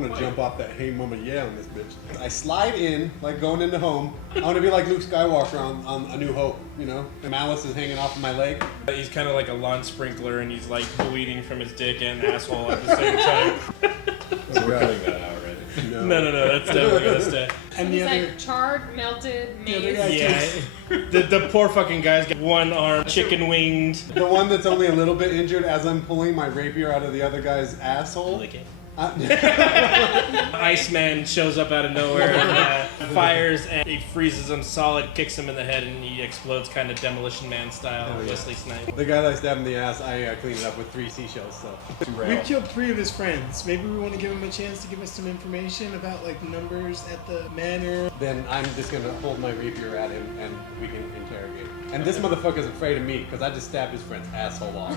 want to jump off that hey mama yeah on this bitch. I slide in, like going into home. I want to be like Luke Skywalker on A New Hope, you know? The malice is hanging off of my leg. He's kind of like a lawn sprinkler, and he's like bleeding from his dick and asshole at the same time. So we're cutting that out, right? No, that's definitely gonna stay. And he's like charred, melted, maize. Yeah, the poor fucking guy's got one arm chicken winged. The one that's only a little bit injured as I'm pulling my rapier out of the other guy's asshole. Lick it. Iceman shows up out of nowhere and fires, and he freezes him solid, kicks him in the head, and he explodes kind of Demolition Man style. Wesley Snipes. The guy that I stabbed in the ass, I cleaned it up with 3 seashells. So We killed 3 of his friends. Maybe we want to give him a chance to give us some information about like numbers at the manor. then I'm just gonna hold my rapier at him and we can interrogate. And this motherfucker's afraid of me because I just stabbed his friend's asshole off.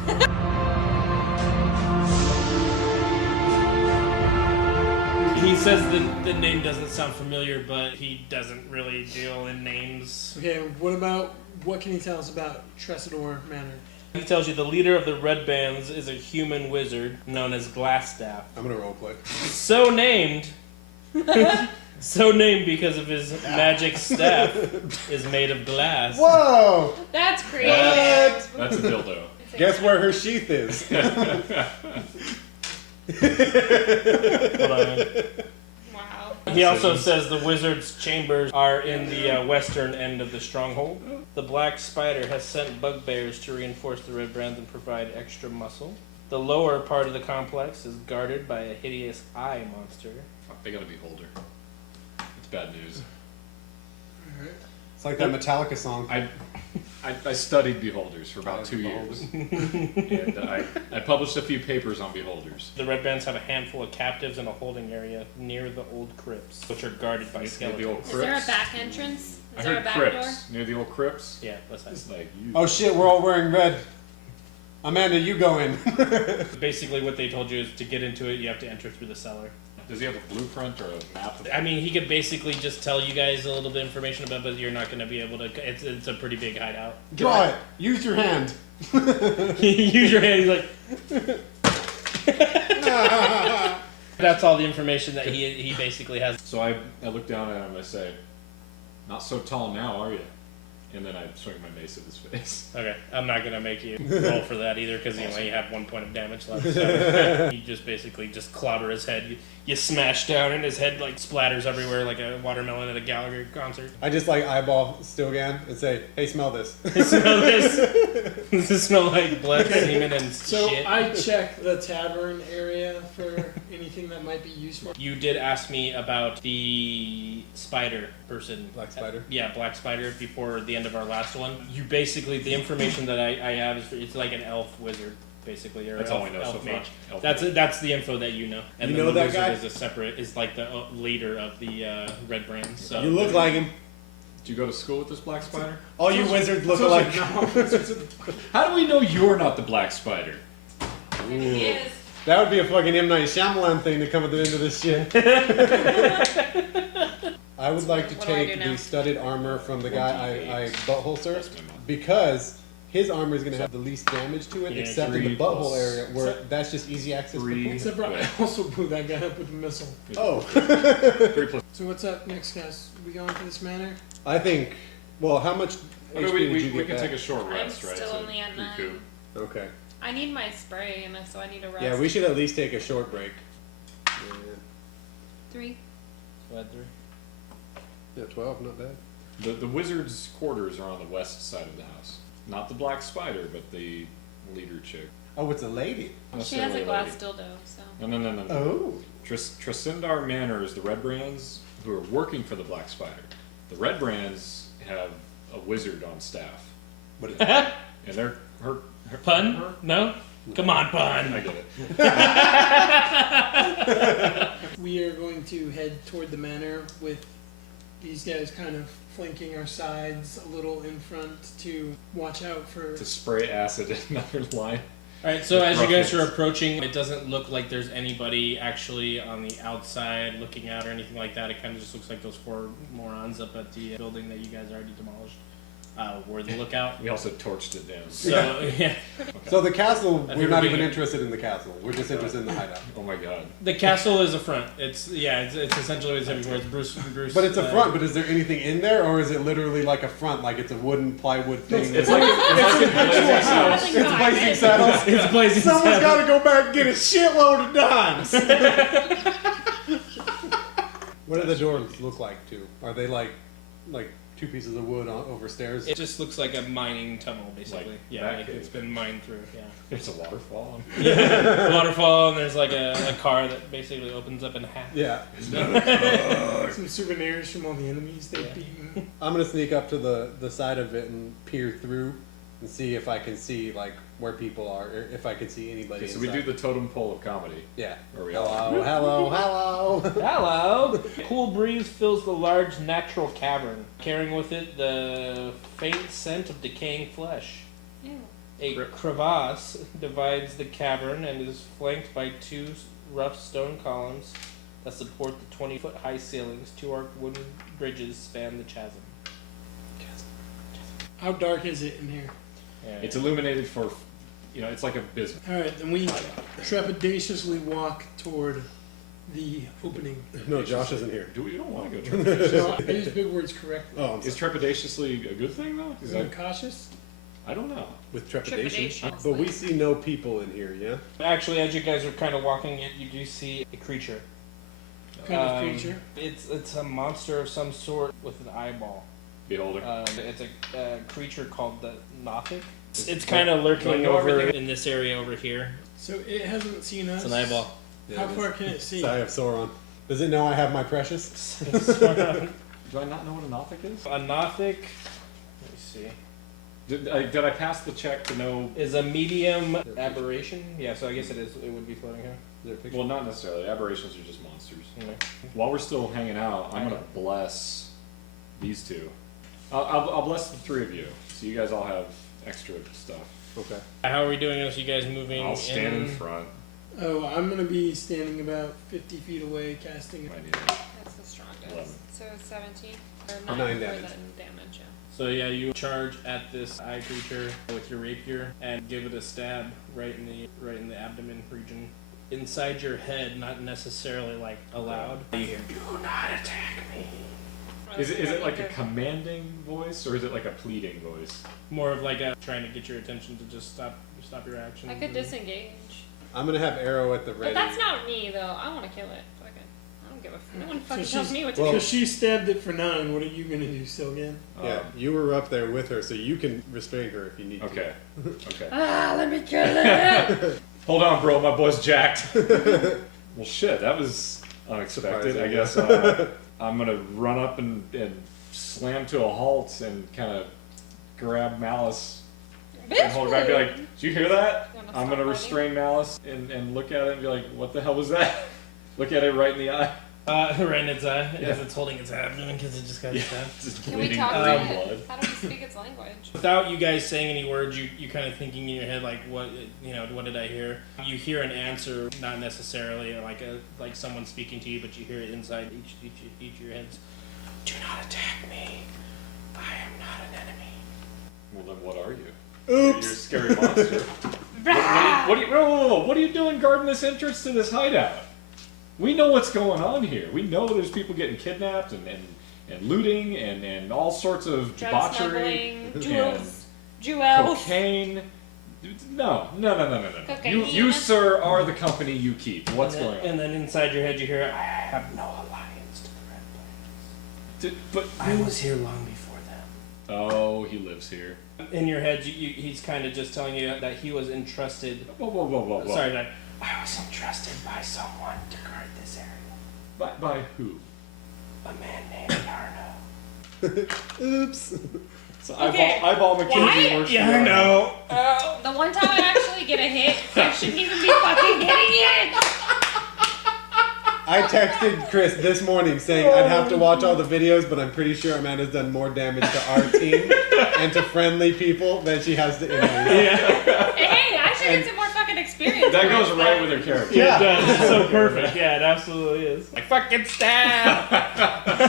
He says the name doesn't sound familiar, but he doesn't really deal in names. Okay, what can he tell us about Tresidor Manor? He tells you the leader of the Red Bands is a human wizard known as Glassstaff. I'm gonna roleplay. So named because of his magic staff is made of glass. Whoa! That's creative. That's a dildo. Guess where her sheath is? Hold on. Wow. He also says the wizard's chambers are in the western end of the stronghold. The Black Spider has sent bugbears to reinforce the Red Brands and provide extra muscle. The lower part of the complex is guarded by a hideous eye monster. Fuck, they got a beholder. It's bad news. It's like that Metallica song. I studied beholders for about 2 years. And I published a few papers on beholders. The Red Bands have a handful of captives in a holding area near the old crypts, which are guarded by skeletons. The old Is there a crypts. back entrance? I Is there a heard back crypts. door? Near the old crypts. Yeah, let's have It's like, you. Oh shit, we're all wearing red. Amanda, you go in. Basically, what they told you is to get into it, you have to enter through the cellar. Does he have a blueprint or a map? I mean, he could basically just tell you guys a little bit of information about it, but you're not going to be able to. It's a pretty big hideout. Draw it. Use your hand. Use your hand. He's like. That's all the information that he basically has. So I look down at him and I say, "Not so tall now, are you?" And then I swing my mace at his face. Okay, I'm not gonna make you roll for that either because you only have 1 point of damage left. So you just basically just clobber his head. You smash down and his head like splatters everywhere like a watermelon at a Gallagher concert. I just like eyeball Stilgan and say, hey, smell this. Smell this? Does it smell like blood, semen, and So shit? I check the tavern area for anything that might be useful. You did ask me about the spider person. Black spider? Yeah, Black Spider before the end of our last one. You basically, the information that I have is it's like an elf wizard, basically. Or That's elf, all I know elf so far. mage. Elf That's mage. that's the info that you know. And You then know the that wizard guy? is a separate, is like the leader of the Red Brands. So You look like him. Did you go to school with this black spider? All you wizards look alike. How do we know you're not the black spider? And he is. That would be a fucking M. Night Shyamalan thing to come at the end of this shit. I would like to What do I do take now? the studded armor from the guy I butthole That's searched my mom. because his armor is going to have the least damage to it, Yeah, except in the 3 butthole plus- area where that's just easy access. 3. Except for I also blew that guy up with a missile. Oh. 3 plus. So what's up next, guys? We going to this manor? I think. Well, how much I mean, HP we did you can get take back? a short I'm rest, right? still to only at 9. recoup. Okay. I need my spray, and so I need a rest. Yeah, we should at least take a short break. 3. Yeah, 12, not bad. The wizard's quarters are on the west side of the house. Not the black spider, but the leader chick. Oh, it's a lady. Not She has a necessarily glass lady. dildo, so. No. Oh. Tresindar Manor is the Red Brands who are working for the Black Spider. The Red Brands have a wizard on staff. But And they're her Pun? No? Come on, pun. I get it. We are going to head toward the manor with these guys kind of flanking our sides a little in front to watch out for... To spray acid in another line. Alright, so as you guys are Ruffians. approaching, it doesn't look like there's anybody actually on the outside looking out or anything like that. It kind of just looks like those 4 morons up at the building that you guys already demolished. We're the lookout. We also torched it down. So yeah, So the castle, I think we're not we're even being- interested in the castle. We're just interested in the hideout. Oh my god. the castle is a front. It's essentially what it's before. It's Bruce. But it's a front, but is there anything in there, or is it literally like a front, like it's a wooden plywood thing? It's like a blazing house. Nothing It's behind blazing it. saddles. It's blazing. Someone's saddle. got to go back and get a shitload of dimes. What do the doors look like, too? Are they like two pieces of wood over stairs? It just looks like a mining tunnel, basically. Like Yeah, that like cave. it's been mined through. Yeah. There's a waterfall. Waterfall, and there's like a car that basically opens up in half. Yeah. Some souvenirs from all the enemies they've Yeah. beaten. I'm gonna sneak up to the side of it and peer through and see if I can see like where people are, or if I can see anybody. Okay, so we do inside. the totem pole of comedy. Yeah. Where we Hello, hello, hello. Hello! Cool breeze fills the large natural cavern, carrying with it the faint scent of decaying flesh. Ew. A crevasse divides the cavern and is flanked by two rough stone columns that support the 20-foot high ceilings. Two arched wooden bridges span the chasm. How dark is it in here? It's illuminated for, it's like a business. Alright, then we trepidatiously walk toward the opening. No, Josh isn't here. We don't want to go trepidatiously. So I use big words correctly. Oh, I'm Is sorry. trepidatiously a good thing though? Is Am I that, cautious? I don't know. With trepidation. Trepidation. But we see no people in here, yeah? Actually, as you guys are kind of walking it, you do see a creature. What kind of creature? It's a monster of some sort with an eyeball. Beholder. It's a creature called the Nothic. It's kind of do I lurking know over everything? in this area over here. So it hasn't seen us. It's an eyeball. Yeah, How it is. far can it see? So I have Sauron. Does it know I have my precious? Do I not know what a Nothic is? A Nothic, let me see, Did I pass the check to know? is a medium aberration. Yeah, so I guess it is. It would be floating here. Is there a picture? Well, not necessarily. Aberrations are just monsters. You know. While we're still hanging out, I'm gonna bless these two. I'll bless the three of you, so you guys all have extra stuff. Okay. How are we doing this? You guys moving? I'll stand in front. Oh, I'm gonna be standing about 50 feet away, casting it. I need it. That's the strongest. 11. So 17 or 9 9 damage. for the damage. Yeah. So yeah, you charge at this eye creature with your rapier and give it a stab right in the abdomen region, inside your head. Not necessarily like aloud. You hear, "Do not attack me." Is it like a commanding voice or is it like a pleading voice? More of like a trying to get your attention to just stop your actions. I could disengage. I'm gonna have Arrow at the ready. But that's not me though. I want to kill it. Fuck it. I don't give a f. No one fucking So tells she's- me what to well- do. So she stabbed it for 9. What are you gonna do, Sylgan? Yeah, you were up there with her, so you can restrain her if you need Okay. Okay. Ah, let me kill it. Hold on, bro. My boy's jacked. Well, shit. That was unexpected. Surprising, I guess I'm gonna run up and slam to a halt and kind of grab Malice and hold her back. Be like, "Did you hear that?" You wanna I'm stop gonna fighting? restrain Malice and look at it and be like, "What the hell was that?" Look at it right in the eye. Right in its eye as Yeah. it's holding its abdomen because it just got stabbed. Just Can we bleeding talk green to blood. it? How do we speak its language? Without you guys saying any words, you kind of thinking in your head like, what what did I hear? You hear an answer, not necessarily like someone speaking to you, but you hear it inside each of your heads. Do not attack me. I am not an enemy. Well, then what are you? You're a scary monster. What are you doing guarding this entrance to this hideout? We know what's going on here. We know there's people getting kidnapped and looting and all sorts of Drug debauchery, smuggling, jewels. cocaine. No. Cocaine. You, sir, are the company you keep. What's and then, going on? And then inside your head, you hear, I have no alliance to the Red Blades. But I was here long before them. oh, he lives here. In your head, he's kind of just telling you that he was entrusted. Whoa. Sorry, Dad. I was entrusted by someone to guard this area. By who? A man named Yarno. Oops. So Okay, eyeball McKinsey why? works for Yeah, I Yarno. know. The one time I actually get a hit, I shouldn't even be fucking getting it. I texted Chris this morning saying I'd have to watch all the videos, but I'm pretty sure Amanda's done more damage to our team and to friendly people than she has to enemies. Yeah. Hey, I should get some more fucking experience That goes right with her character. Yeah. It does. It's so perfect. Yeah, it absolutely is. Like fucking stab.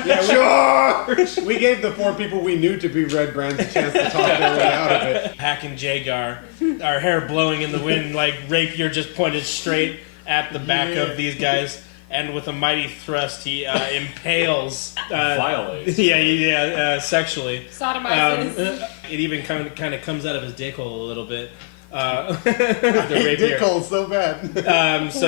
Yeah, we gave the 4 people we knew to be red brands a chance to talk their way out of it. Hack and Jagar, our hair blowing in the wind, like rapier just pointed straight at the back of these guys, and with a mighty thrust, he impales. Violates. Sexually. Sodomizes. It even kind of comes out of his dick hole a little bit. The I hate rapier. dick holes so bad. So